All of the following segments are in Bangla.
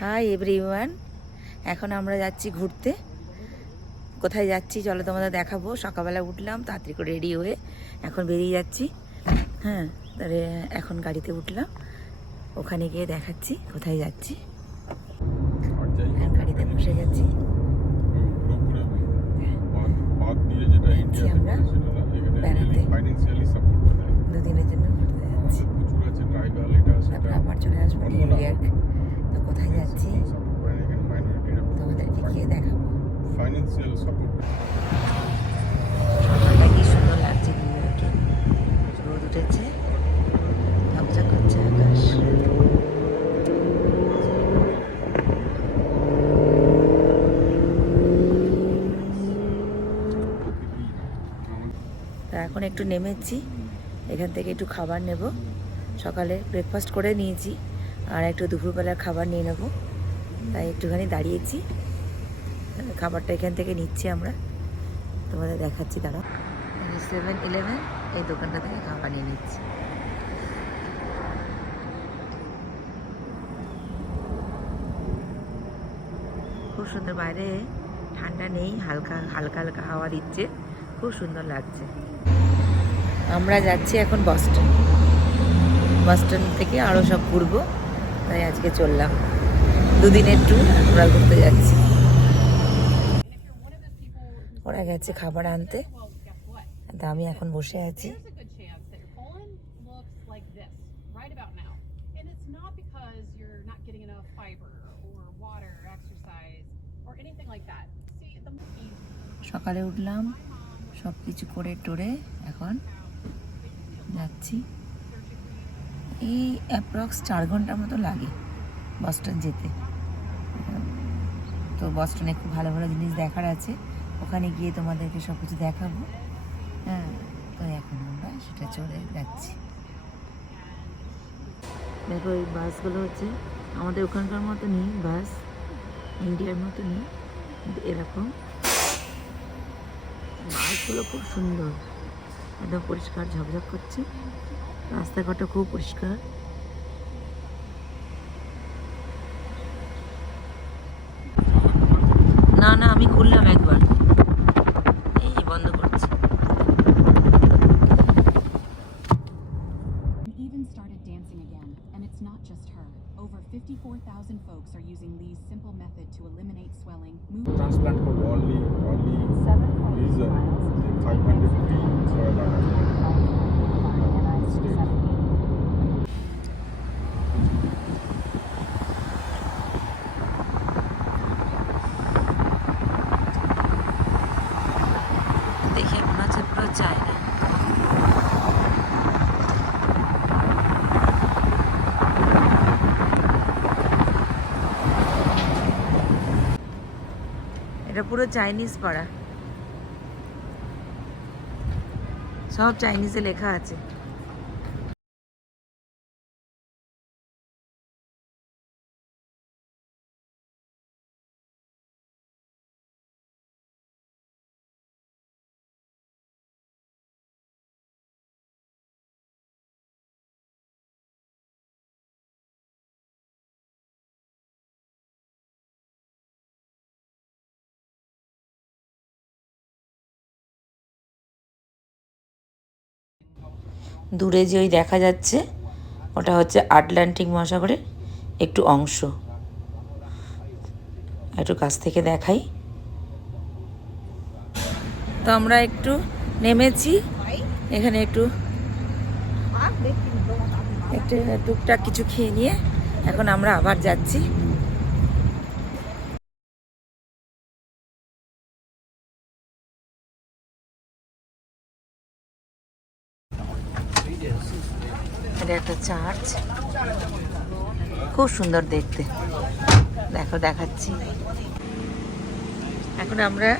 হাই এভরিওয়ান, এখন আমরা যাচ্ছি ঘুরতে। কোথায় যাচ্ছি চলো তোমাদের দেখাবো। সকালবেলা উঠলাম, তাড়াতাড়ি করে রেডি হয়ে এখন বেরিয়ে যাচ্ছি। হ্যাঁ, তাহলে এখন গাড়িতে উঠলাম, ওখানে গিয়ে দেখাচ্ছি কোথায় যাচ্ছি। গাড়িতে বসে গেছি, আমরা বেড়াতে দুদিনের জন্য ঘুরতে যাচ্ছি। তারপরে আবার চলে আসবো নিউ ইয়র্ক। তো কোথায় যাচ্ছি তোমাদেরকে গিয়ে দেখাবো। সকালটা কি সুন্দর লাগছে নিউ ইয়র্কে, রোদ উঠেছে, ঝকঝক করছে আকাশ। তা এখন একটু নেমেছি, এখান থেকে একটু খাবার নেব। সকালে ব্রেকফাস্ট করে নিয়েছি, আর একটু দুপুরবেলার খাবার নিয়ে নেব, তাই একটুখানি দাঁড়িয়েছি। খাবারটা এখান থেকে নিচ্ছি আমরা, তোমাদের দেখাচ্ছি। দাঁড়াও, 7-11 এই দোকানটা থেকে খাবার নিয়ে নিচ্ছি। খুব সুন্দর, বাইরে ঠান্ডা নেই, হালকা হালকা হালকা হাওয়া দিচ্ছে, খুব সুন্দর লাগছে। আমরা যাচ্ছি এখন বস্টন। বস্টন থেকে আরও সব ঘুরবো, তাই আজকে চললাম দুদিনের ট্যুর। আমরা ঘুরতে যাচ্ছি। ওরা গেছে খাবার আনতে, তা আমি এখন বসে আছি। সকালে উঠলাম, সব কিছু করে টোরে এখন যাচ্ছি। এই অ্যাপ্রক্স 4 ঘন্টার মতো লাগে বস্টন যেতে। তো বস্টনে খুব ভালো ভালো জিনিস দেখার আছে, ওখানে গিয়ে তোমাদেরকে সব কিছু দেখাবো। হ্যাঁ, তো এখন আমরা সেটা চলে যাচ্ছি। দেখো এই বাসগুলো হচ্ছে আমাদের ওখানকার মতো নেই, বাস ইন্ডিয়ার মতো নেই, এরকম বাসগুলো খুব সুন্দর, একদম পরিষ্কার ঝকঝক করছে, রাস্তাঘাটও খুব পরিষ্কার। না না, আমি খুললাম একবার, এই বন্ধ করছি। Even started dancing again, and it's not just her. Over 54,000 folks are using Lee's simple method to eliminate swelling. Transplant for only is 500 feet soil দেখে মনে হচ্ছে পুরো চায়না। এটা পুরো চাইনিজ পাড়া, সব চাইনিজে লেখা আছে। দূরে যে ওই দেখা যাচ্ছে, ওটা হচ্ছে আটলান্টিক মহাসাগরের একটু অংশ। একটু কাছ থেকে দেখাই। তো আমরা একটু নেমেছি, এখানে একটু টুকটাক কিছু খেয়ে নিয়ে এখন আমরা আবার যাচ্ছি। এটা একটা চার্চ, খুব সুন্দর দেখতে, দেখো দেখাচ্ছি। এখন আমরা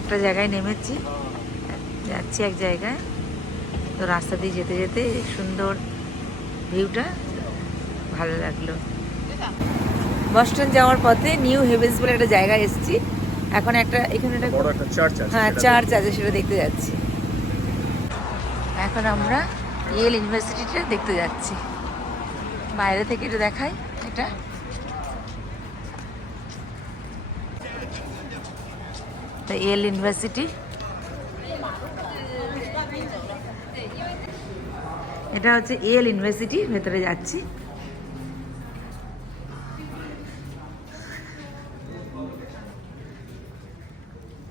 একটা জায়গায় নেমেছি, যাচ্ছি এক জায়গায়। তো রাস্তা দিয়ে যেতে যেতে সুন্দর ভিউটা ভালো লাগলো। বস্টন যাওয়ার পথে নিউ হেভেন্স বলে একটা জায়গায় এসেছি। এখন একটা এখানে একটা বড় একটা চার্চ আছে, হ্যাঁ চার্চ আছে, সেটা দেখতে যাচ্ছি। এখন আমরা ইয়েল ইউনিভার্সিটিটা দেখতে যাচ্ছি। বাইরে থেকে একটু দেখাই, এটা দ্য ইয়েল ইউনিভার্সিটি। এটা হচ্ছে ইয়েল ইউনিভার্সিটি, ভেতরে যাচ্ছি।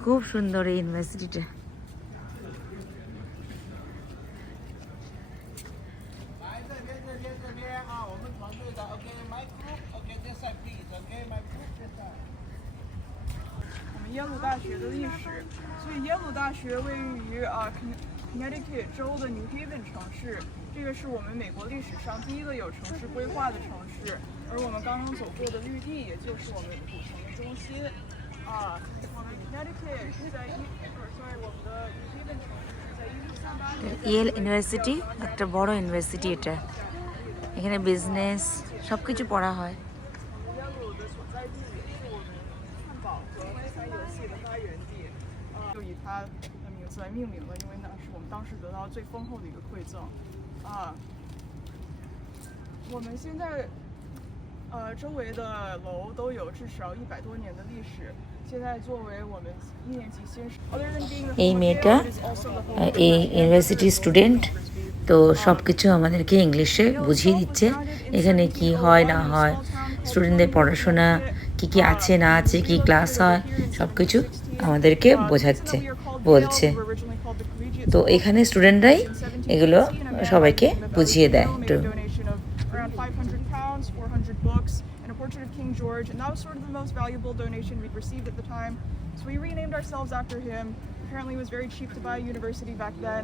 খুব সুন্দর এই ইউনিভার্সিটিটা।耶鲁大学的历史，所以耶鲁大学位于Connecticut 州的 New Haven 城市，这个是我们美国历史上第一个有城市规划的城市，而我们刚刚走过的绿地，也就是我们古城的中心。我们 Connecticut 是在我们的 New Haven 城市是在1338年。ইয়েল ইউনিভার্সিটি একটা বড় ইউনিভার্সিটি এটা। এখানে বিজনেস সব কিছু পড়া হয়। 耶鲁的所在地也是我们汉堡和外餐游戏的发源地，就以它的名字来命名了，因为那是我们当时得到最丰厚的一个馈赠。我们现在周围的楼都有至少100多年的历史。现在作为我们1年级新生 ，other than being the এই মেয়েটা it is also the home এই ইউনিভার্সিটি স্টুডেন্ট, তো সব কিছু আমাদেরকে ইংলিশে বুঝিয়ে দিচ্ছে এখানে কি হয় না হয়, স্টুডেন্টদের পড়াশোনা কি কি আছে না আছে, কি ক্লাস হয়, সব কিছু আমাদেরকে বোঝাচ্ছে, বলছে। তো এখানে স্টুডেন্টরাই এগুলো সবাইকে বুঝিয়ে দেয় একটু। around 500 pounds, 400 books, and a portrait of King George, and that was sort of the most valuable donation we'd received at the time. So we renamed ourselves after him. Apparently it was very cheap to buy a university back then.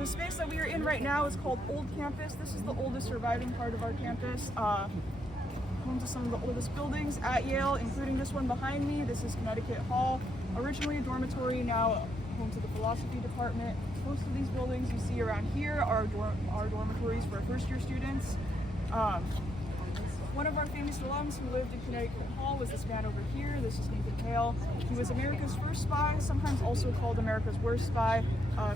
The space that we are in right now is called Old Campus. This is the oldest surviving part of our campus. Home to some of the oldest buildings at Yale, including this one behind me. This is Connecticut Hall. Originally a dormitory, now home to the philosophy department. Most of these buildings you see around here are dormitories for first-year students. One of our famous alums who lived in Connecticut Hall was this man over here. This is Nathan Hale. He was America's first spy, sometimes also called America's worst spy,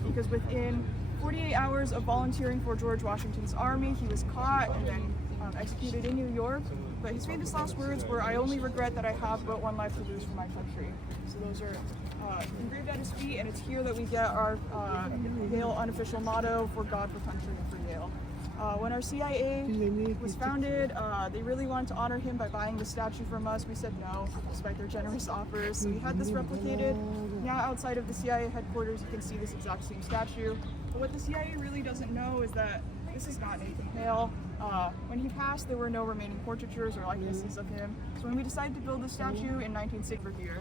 because within 48 hours of volunteering for George Washington's army, he was caught and then executed in New York. But his famous last words were, "I only regret that I have but one life to lose for my country." So those are engraved at his feet, and it's here that we get our Yale unofficial motto, "For God, for country, and for Yale." When our CIA was founded, they really wanted to honor him by buying the statue from us. We said no, despite their generous offers. So we had this replicated. Now outside of the CIA headquarters, you can see this exact same statue. But what the CIA really doesn't know is that this is not Nathan Hale. When he passed, there were no remaining portraitures or likenesses of him. So when we decided to build the statue in 1960 here.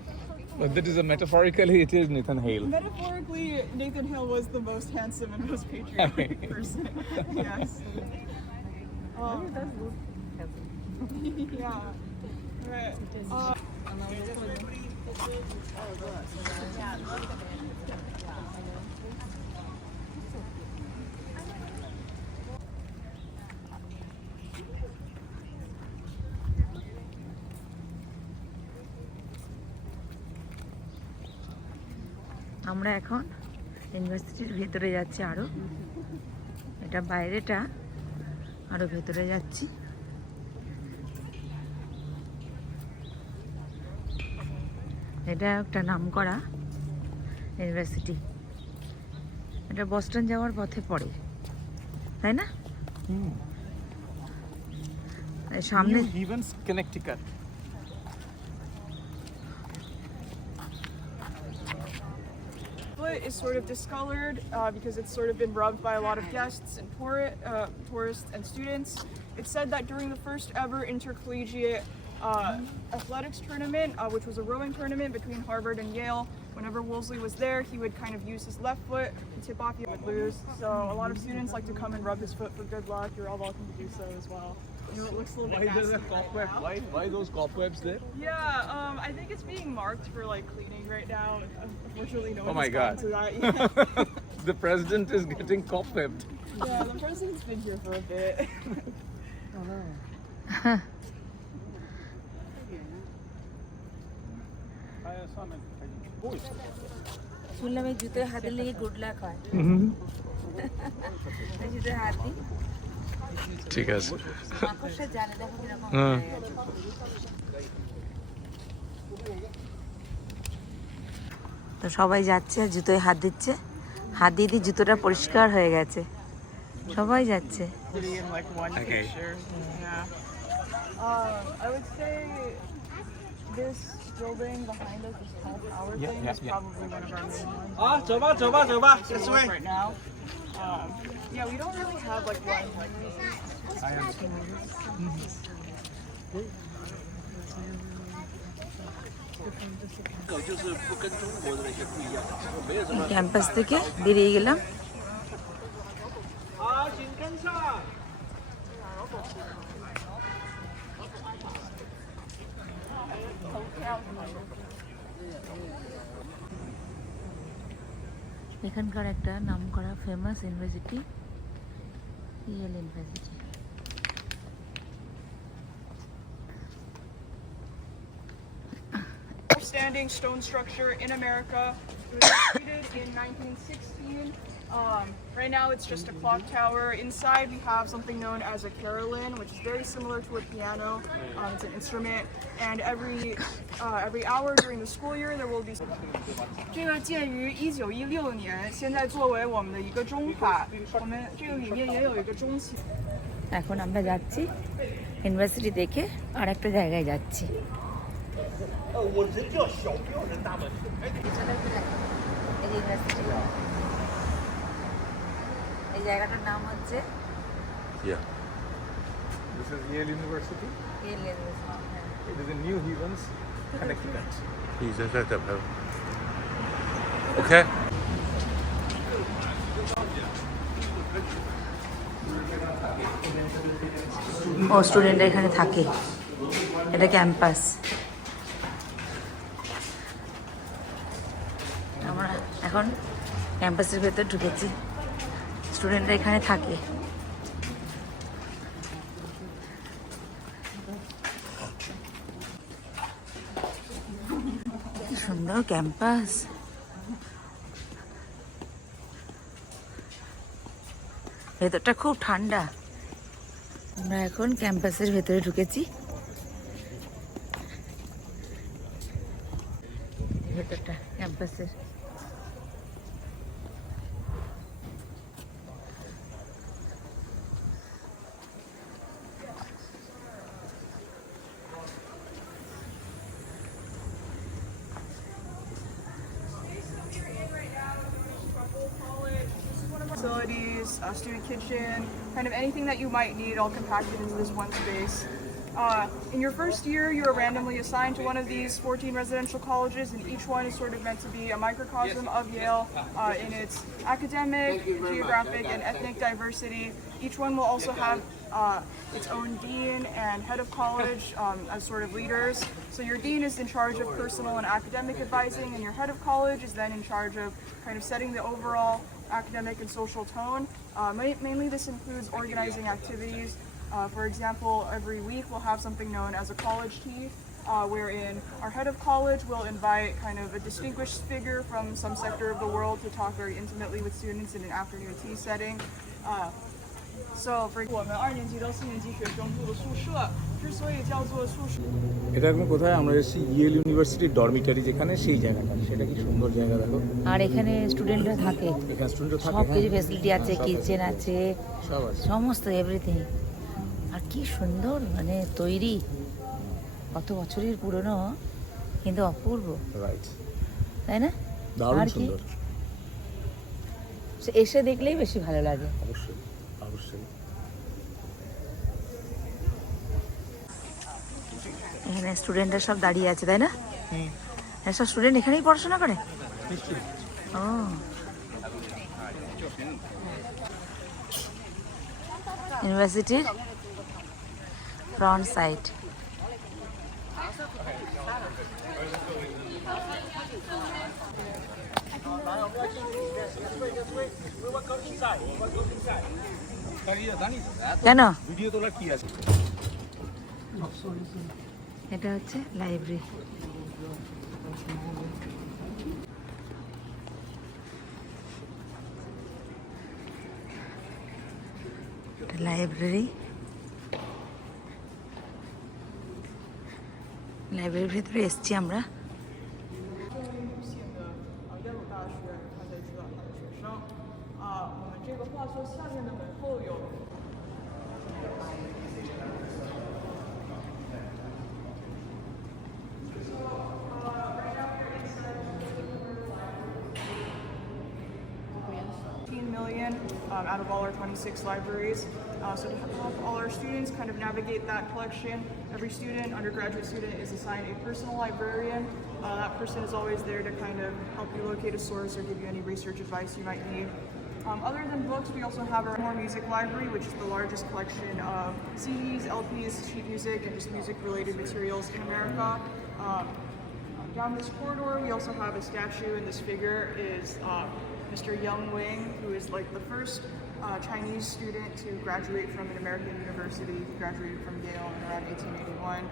But that is metaphorically, it is Nathan Hale. Metaphorically, Nathan Hale was the most handsome and most patriotic person. Yes. Yeah. Right. আমরা এখন ইউনিভার্সিটির ভেতরে যাচ্ছি, আরও এটা বাইরেটা, আরও ভেতরে যাচ্ছি। এটা একটা নামকরা ইউনিভার্সিটি, এটা বস্টন যাওয়ার পথে পড়ে, তাই না? সামনে Connecticut. Is sort of discolored because it's sort of been rubbed by a lot of guests and tourists and students. It's said that during the first ever intercollegiate athletics tournament, which was a rowing tournament between Harvard and Yale, whenever Woolsey was there, he would kind of use his left foot to tip off, he would lose. So a lot of students like to come and rub his foot for good luck. You're all welcome to do so as well. You know, it looks a little bit nasty right now. Why those cobwebs there? Yeah, I think it's being marked for like cleaning right now. Unfortunately, no one Oh my has gotten God. to that yet. The president is getting cobwebbed. Yeah, the president's been here for a bit. শুনলাম এই জুতোয় হাতে লেগে গুড লাক হয়, জুতোয় হাত দিই, ঠিক আছে। মাকড়সা জালে দেখো কিরকম হয়ে গেছে। তো সবাই যাচ্ছে, জুতোয় হাত দিচ্ছে, হাত দিয়ে দিয়ে জুতোটা পরিষ্কার হয়ে গেছে, সবাই যাচ্ছে। Okay. I would say this building behind us, this tall tower thing, is probably one of our main ones. 走吧，走吧，走吧， To look right now. Yeah, we don't really have like one like campus থেকে বেরিয়ে গেলাম। এখানকার একটা নামকরা famous university, Yale university. standing stone structure in America. It was completed in 1916. Right now it's just a clock tower. Inside we have something known as a carillon, which is very similar to a piano. It's an instrument, and every hour during the school year there will be. 这个建于1916年，现在作为我们的一个钟法，我们这个里面也有一个钟琴。 এখন আমরা যাচ্ছি ইউনিভার্সিটি দেখে আর একটা জায়গায় যাচ্ছি। এই জায়গাটার নাম হচ্ছে Yeah. This is Yale University. Yale University। It is in New Havens, Connecticut. Okay. ও স্টুডেন্টরা এখানে থাকে, এটা ক্যাম্পাস। আমরা এখন ক্যাম্পাসের ভেতর ঢুকেছি, স্টুডেন্টরা এখানে থাকে। কি সুন্দর ক্যাম্পাস, ভেতরটা খুব ঠান্ডা। আমরা এখন ক্যাম্পাসের ভেতরে ঢুকেছি, ভেতরটা ক্যাম্পাসের। Facilities, student kitchen, kind of anything that you might need all compacted into this one space. In your first year, you are randomly assigned to one of these 14 residential colleges, and each one is sort of meant to be a microcosm of Yale in its academic, geographic, and ethnic diversity. Each one will also have its own dean and head of college as sort of leaders. So your dean is in charge of personal and academic advising, and your head of college is then in charge of kind of setting the overall academic and social tone. Mainly this includes organizing activities. For example, every week we'll have something known as a college tea, wherein our head of college will invite kind of a distinguished figure from some sector of the world to talk very intimately with students in an afternoon tea setting. So for 我们2年级到4年级学生住的宿舍，之所以叫做宿舍。 এটা এখন কোথায়? আমরা এসেছি ইয়েল ইউনিভার্সিটির ডরমিটরি যেখানে, সেই জায়গাটা, সেটা কি সুন্দর জায়গা দেখো। আর এখানে স্টুডেন্টরা থাকে, এখানে স্টুডেন্টরা থাকে, সব কিছু ফ্যাসিলিটি আছে, কিচেন আছে, সব আছে, সমস্ত এভরিথিং। আর কি সুন্দর মানে তৈরি, কত বছরের পুরনো, কিন্তু অপূর্ব, রাইট, তাই না? দারুণ আর কি সুন্দর। এসে দেখলেই বেশি ভালো লাগে। অবশ্যই, অবশ্যই। এখানে স্টুডেন্টরা সব দাঁড়িয়ে আছে, তাই না? সব স্টুডেন্ট এখানেই পড়াশোনা করে। ও ইউনিভার্সিটির ফ্রন্ট সাইড। কেন? ভিডিও তোলার কি আছে? এটা হচ্ছে লাইব্রেরি। লাইব্রেরির ভেতরে এসছি আমরা। out of all our 26 libraries. So to help all our students kind of navigate that collection, every student, undergraduate student, is assigned a personal librarian. That person is always there to kind of help you locate a source or give you any research advice you might need. Other than books, we also have our More Music Library, which is the largest collection of CDs, LPs, sheet music, and just music-related materials in America. Down this corridor, we also have a statue, and this figure is Mr. Young Wing, who is like the first Chinese student to graduate from an American university. He graduated from Yale in around 1881.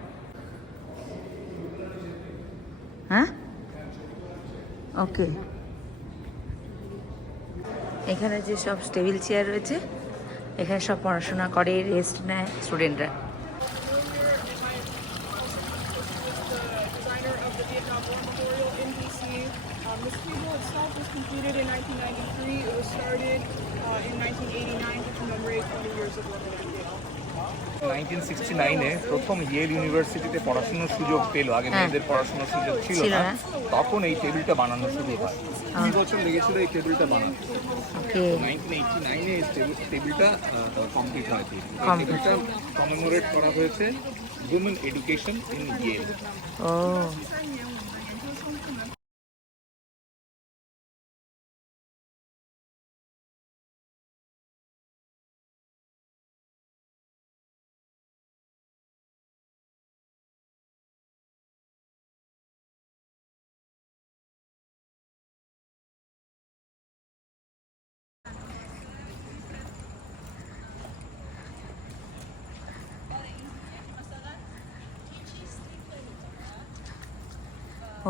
হ্যাঁ, ওকে। এখানে যে সব টেবিল চেয়ার রয়েছে, এখানে সব পড়াশোনা করে, রেস্ট নেয় স্টুডেন্টরা। This table itself was completed in 1993. It was started in 1989 to commemorate 20 years of living at Yale. 1969-এ প্রথম ইয়েল ইউনিভার্সিটিতে পড়াশোনার সুযোগ পেল, আগে মেয়েদের পড়াশোনার সুযোগ ছিল না, তখন এই টেবিলটা বানানো শুরু হয়। 2 বছর লেগেছিল এই টেবিলটা বানাতে। ওকে, 1989-এ এই টেবিলটা কমপ্লিট হয়েছে। এই টেবিলটা কমেমোরেট করা হয়েছে উইমেন এডুকেশন ইন ইয়েল। ও,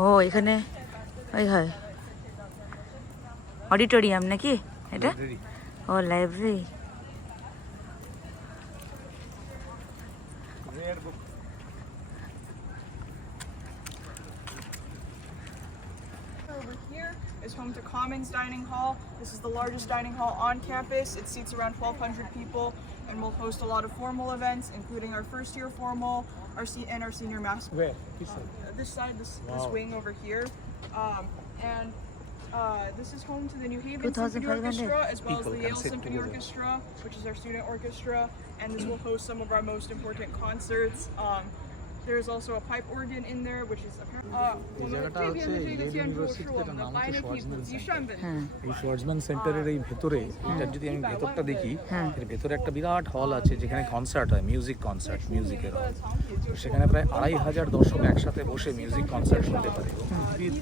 ও এখানে ওই হয় অডিটোরিয়াম নাকি এটা? ও library. Over here is home to Commons Dining Hall. This is the largest dining hall on campus. It seats around 1,200 people and will host a lot of formal events, including our first year formal, and our senior master. Where? This side. This side, this wing over here. And this is home to the New Haven Symphony 2,500 Orchestra, as well as people the can Yale sit Symphony together. Orchestra, which is our student orchestra, and this will host some of our most important concerts. There's also a pipe organ in there, which is এই জায়গাটা হচ্ছে ইয়েল ইউনিভার্সিটির নাম হচ্ছে শোয়ার্জম্যান সেন্টার। হ্যাঁ, এই শোয়ার্জম্যান সেন্টারের এই ভেতরে, এটার যদি আমি ভেতরটা দেখি, এর ভেতরে একটা বিরাট হল আছে যেখানে কনসার্ট হয়, মিউজিক কনসার্ট, মিউজিকের হল। তো সেখানে প্রায় 2,500 দর্শক একসাথে বসে মিউজিক কনসার্ট শুনতে পারে। পৃথিবীর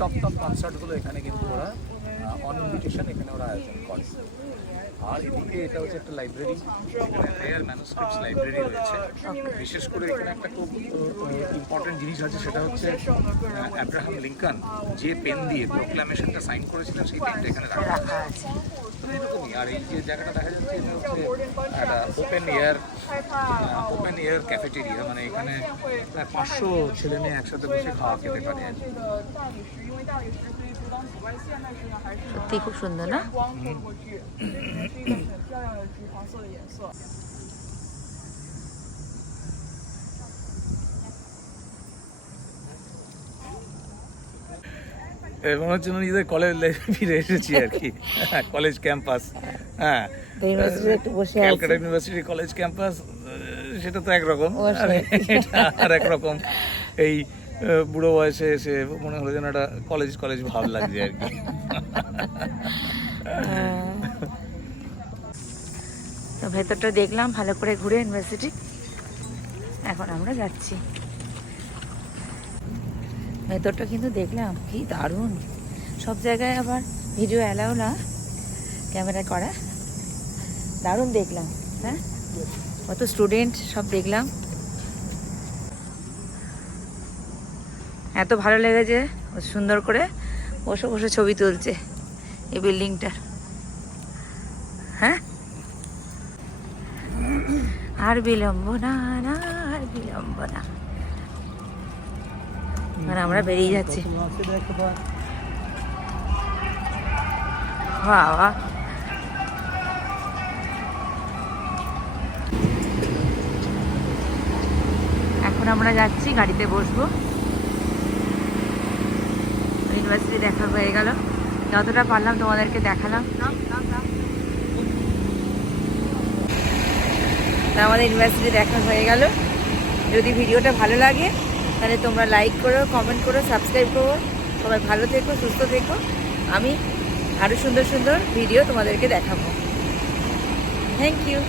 টপ কনসার্টগুলো এখানে কিন্তু ওরা অন ইনভিটেশন এখানে ওরা আয়োজন করে। আর এদিকে এটা হচ্ছে একটা লাইব্রেরি, এখানে রেয়ার ম্যানুস্ক্রিপ্টস লাইব্রেরি রয়েছে। বিশেষ করে এখানে একটা খুব ইম্পর্টেন্ট জিনিস আছে, সেটা হচ্ছে অ্যাব্রাহাম লিঙ্কন যে পেন দিয়ে প্রোক্লামেশনটা সাইন করেছিলেন, সেই পেনটা এখানে রাখা আছে। তো এরকমই। আর এই যে জায়গাটা দেখা যাচ্ছে, এটা হচ্ছে একটা ওপেন এয়ার ক্যাফেটেরিয়া, মানে এখানে প্রায় 500 ছেলে মেয়ে একসাথে বসে খাওয়া খেতে পারে। সত্যি খুব সুন্দর না? মনে হচ্ছে না নিজেদের কলেজ লাইফে ফিরে এসেছি আর কি, কলেজ ক্যাম্পাস। হ্যাঁ, ক্যালকাটা ইউনিভার্সিটি কলেজ ক্যাম্পাস, সেটা তো একরকম, এটা আর একরকম। এই বুড়ো বয়সে এসে মনে হলো যেন একটা কলেজ ভাব লাগছে আর কি। তো ভেতরটা দেখলাম ভালো করে ঘুরে ইউনিভার্সিটি। এখন আমরা যাচ্ছি। ভেতরটা কিন্তু দেখলাম কি দারুণ। সব জায়গায় আবার ভিডিও অ্যালাউ না, ক্যামেরা করা। দারুণ দেখলাম। হ্যাঁ, কত স্টুডেন্ট সব দেখলাম। এত ভালো লেগেছে, সুন্দর করে বসে বসে ছবি তুলছে এই বিল্ডিংটার। হ্যাঁ, আর বিলম্ব না, আর বিলম্ব না। মানে আমরা বেরিয়ে যাচ্ছি। বাবা, এখন আমরা যাচ্ছি, গাড়িতে বসবো। ইউনিভার্সিটি দেখা হয়ে গেল, যতটা পারলাম তোমাদেরকে দেখালাম। তা আমাদের ইউনিভার্সিটি দেখা হয়ে গেল। যদি ভিডিওটা ভালো লাগে তাহলে তোমরা লাইক করো, কমেন্ট করো, সাবস্ক্রাইব করো। সবাই ভালো থেকো, সুস্থ থেকো। আমি আরও সুন্দর সুন্দর ভিডিও তোমাদেরকে দেখাবো। Thank you.